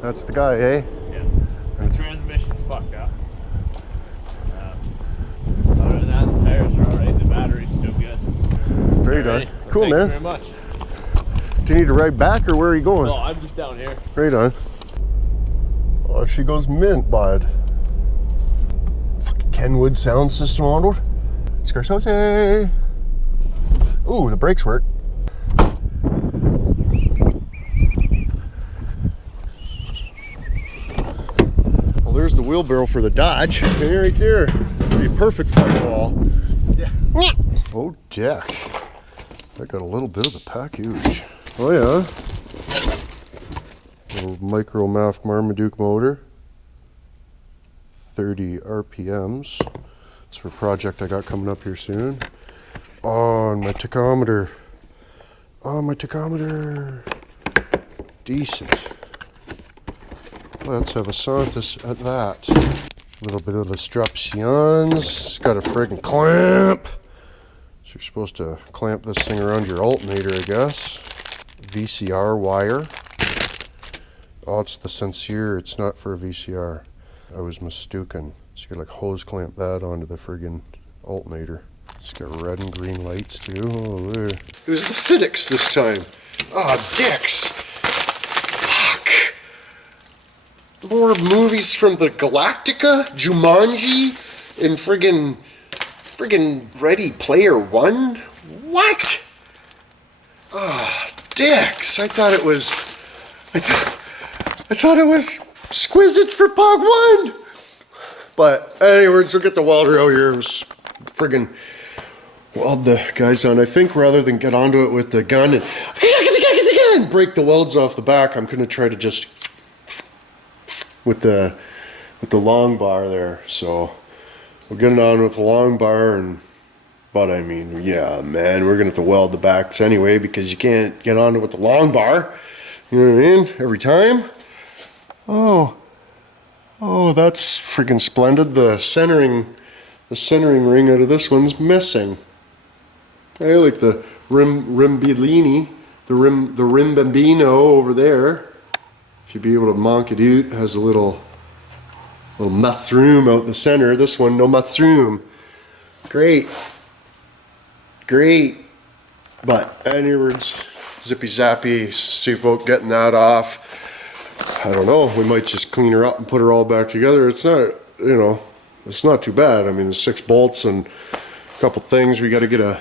That's the guy, eh? Yeah. The transmission's fucked up. Other than that, the tires are alright. The battery's still good. Very done. Cool, Thank man. you very much. Do you need to ride back or where are you going? No, I'm just down here. Right on. Oh, she goes mint, bud. Fucking Kenwood sound system on it. Scarsose. Ooh, the brakes work. Well, there's the wheelbarrow for the Dodge. Hey, right there. Be a perfect firewall. Yeah. Oh, Jack. I got a little bit of the package. Oh, yeah. Little micro MAF Marmaduke motor. 30 RPMs. It's for a project I got coming up here soon. Oh, and my tachometer. Oh, my tachometer. Decent. Let's have a Santis at that. A little bit of instructions. It's got a friggin' clamp. So you're supposed to clamp this thing around your alternator, I guess. VCR wire. Oh, it's the Sincere. It's not for a VCR. I was mistaken. So you like hose clamp that onto the friggin' alternator. It's got red and green lights too. Oh, there. It was the Fittix this time. Ah, oh, dicks. Fuck. More movies from the Galactica, Jumanji, and friggin' Ready Player One? What? Ah, oh, dicks. I thought it was Squizzits for Pog 1. But anyways, we'll get the welder out here. Friggin' weld the guys on. I think rather than get onto it with the gun and break the welds off the back, I'm gonna try to just with the long bar there. So we'll get it on with the long bar, but I mean, yeah, man, we're gonna have to weld the backs anyway because you can't get onto it with the long bar. You know what I mean? Every time. Oh, that's freaking splendid. The centering ring out of this one's missing. I like the rimbellini, the rim bambino over there. If you'd be able to monk it out, it has a little mushroom out the center. This one, no mushroom. Great. But anyways, zippy zappy, see about getting that off. I don't know, we might just clean her up and put her all back together. It's not, it's not too bad. I mean, there's 6 bolts and a couple things. We got to get a,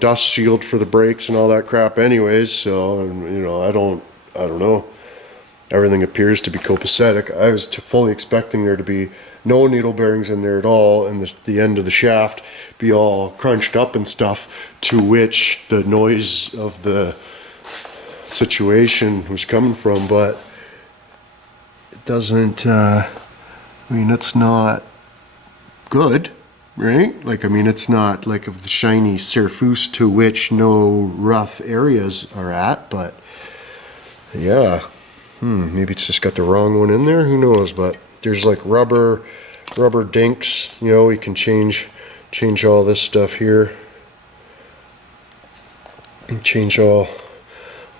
dust shield for the brakes and all that crap anyways. So, I don't know. Everything appears to be copacetic. I was fully expecting there to be no needle bearings in there at all, and the end of the shaft be all crunched up and stuff, to which the noise of the situation was coming from, but it doesn't, it's not good, right? It's not like of the shiny surface to which no rough areas are at, but yeah, maybe it's just got the wrong one in there, who knows, but there's like rubber dinks, we can change all this stuff here, and change all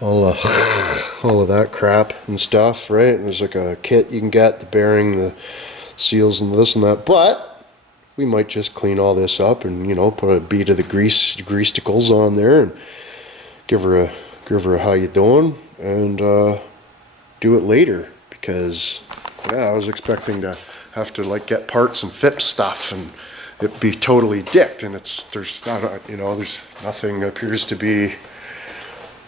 of that crap and stuff, right? And there's like a kit you can get, the bearing, the seals, and this and that. But we might just clean all this up and put a bead of the greasticles on there and give her a how you doing, and do it later, because yeah, I was expecting to have to like get parts and fit stuff and it'd be totally dicked, and there's nothing that appears to be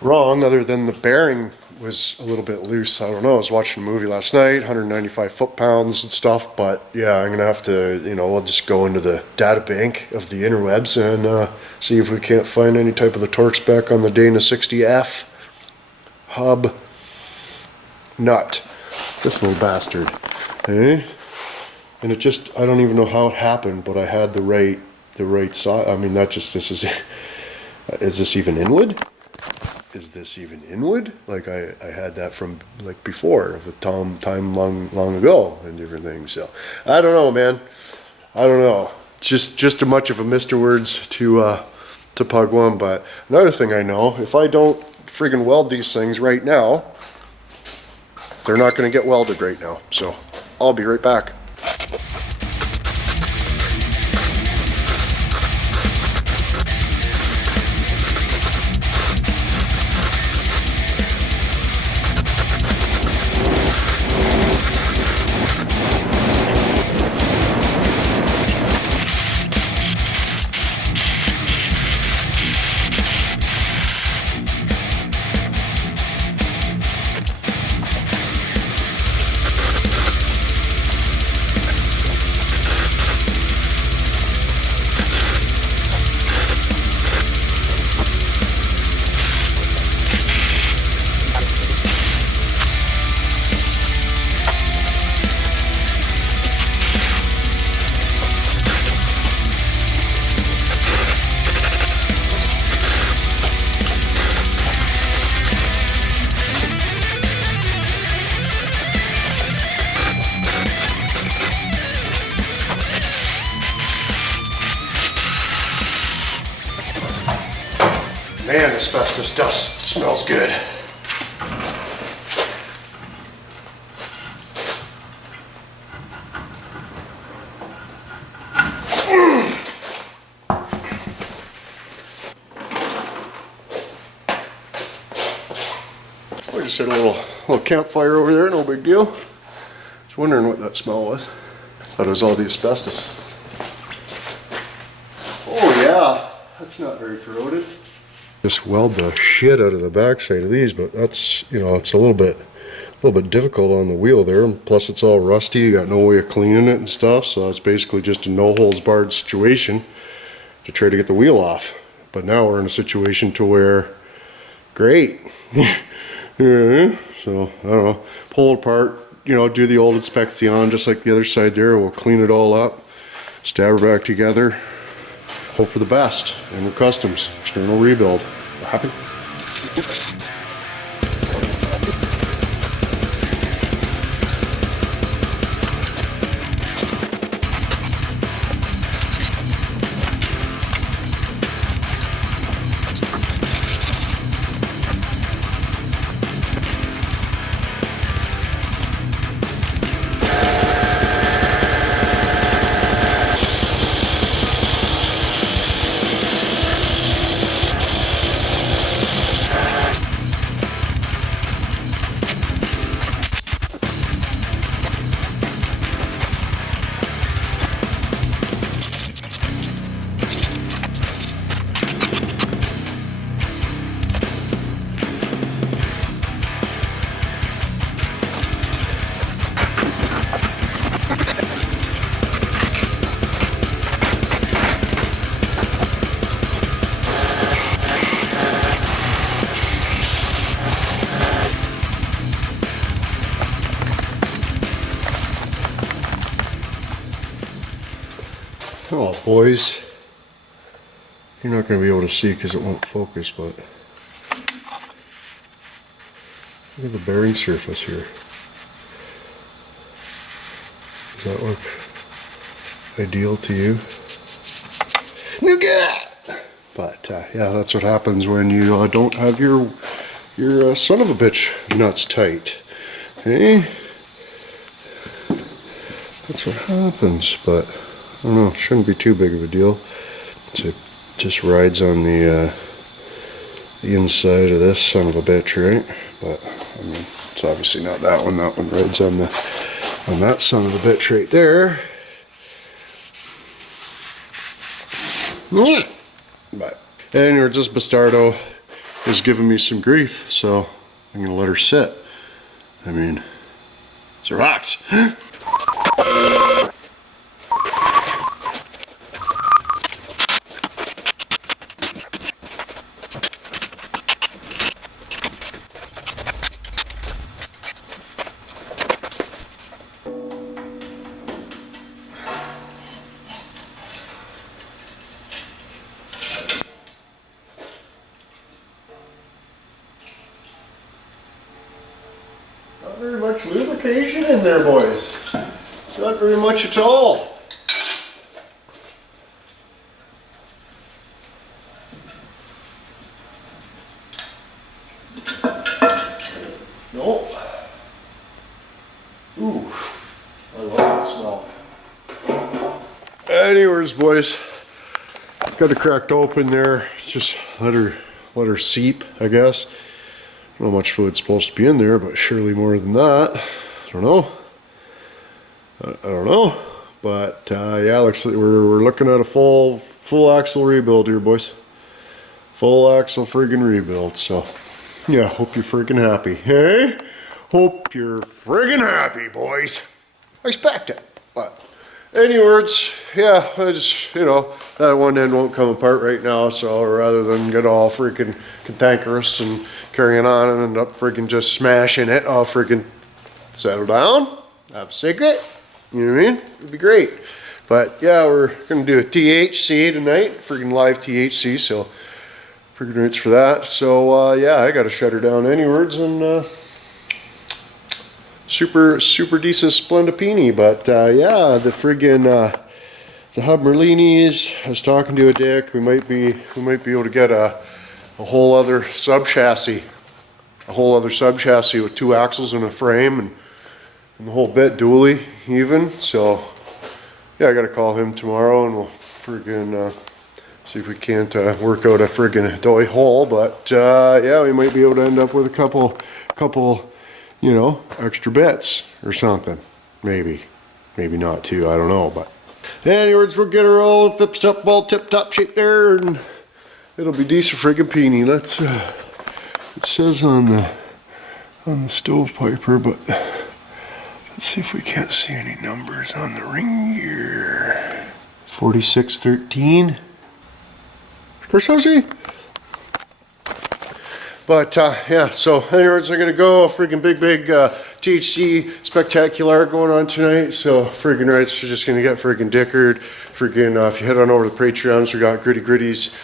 wrong other than the bearing was a little bit loose. I don't know, I was watching a movie last night, 195 foot-pounds and stuff, but yeah, I'm gonna have to, we'll just go into the data bank of the interwebs and see if we can't find any type of the torque spec on the Dana 60F hub nut. This little bastard, okay? And it just, I don't even know how it happened, but I had the right size. I mean, this is this even inwood? Is this even inwood? Like I had that from like before, the time long ago and different things. So I don't know, man. I don't know. Just too much of a Mr. Words to Pogwam. But another thing I know, if I don't friggin' weld these things right now, they're not going to get welded right now. So I'll be right back. Man, asbestos dust smells good. I just had a little campfire over there, no big deal. I was wondering what that smell was. Thought it was all the asbestos. Oh yeah, that's not very corroded. Just weld the shit out of the backside of these, but that's, you know, it's a little bit difficult on the wheel there, and plus it's all rusty. You got no way of cleaning it and stuff, so it's basically just a no holds barred situation to try to get the wheel off. But now we're in a situation to where, great. Yeah, so I don't know, pull it apart, you know, do the old inspection just like the other side there. We'll clean it all up, stab her back together, hope for the best. And with customs, external rebuild. What happened? Oh, boys, you're not going to be able to see because it won't focus, but look at the bearing surface here. Does that look ideal to you? But yeah, that's what happens when you don't have your son of a bitch nuts tight. Hey, that's what happens. But I don't know, it shouldn't be too big of a deal. It just rides on the inside of this son of a bitch, right? But I mean, it's obviously not that one. That one rides on that son of a bitch right there. But anyway, just Bastardo is giving me some grief, so I'm gonna let her sit. I mean, it's a rocks. Not very much lubrication in there, boys. Not very much at all. Nope. anyways, boys, got it cracked open there. Just let her seep, I guess. I don't know how much fluid's supposed to be in there, but surely more than that. I don't know. I don't know. But yeah, looks like we're looking at a full axle rebuild here, boys. Full axle friggin' rebuild. So yeah, hope you're friggin' happy. Hey? Hope you're friggin' happy, boys. I expect it. But any words, yeah, I just, you know, that one end won't come apart right now, so rather than get all freaking cantankerous and carrying on and end up freaking just smashing it, I'll freaking settle down, have a cigarette, you know what I mean? It'd be great. But yeah, we're gonna do a THC tonight, freaking live THC, so freaking rates for that. So yeah, I gotta shut her down anywards and super decent splendipini. But yeah, the friggin' the Hub Merlinis, I was talking to a dick, we might be able to get a whole other sub chassis with 2 axles and a frame and the whole bit, dually even. So yeah, I gotta call him tomorrow and we'll friggin' see if we can't work out a friggin' doy hole. But yeah, we might be able to end up with a couple, you know, extra bits or something. Maybe not too, I don't know. But anyways, we'll get her all fixed up, all tip-top shape there, and it'll be decent friggin' peony. Let's it says on the stovepiper, but let's see if we can't see any numbers on the ring gear. 4613. Of course, I'll see. But yeah, so anyways, I'm gonna go friggin' big THC spectacular going on tonight. So friggin' rights, you're just gonna get friggin' dickered. Friggin' if you head on over to the Patreons, we got gritty gritties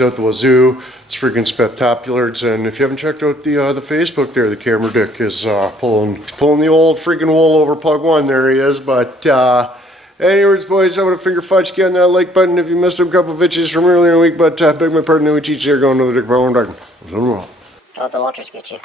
out the wazoo. It's friggin' spectaculars. And if you haven't checked out the Facebook there, the camera dick is pulling the old friggin' wool over plug one. There he is. But anyways, boys, I'm gonna finger fudge get on that like button if you missed a couple of bitches from earlier in the week. But beg my pardon, we teach here going to the dick bone. Don't the waters get you?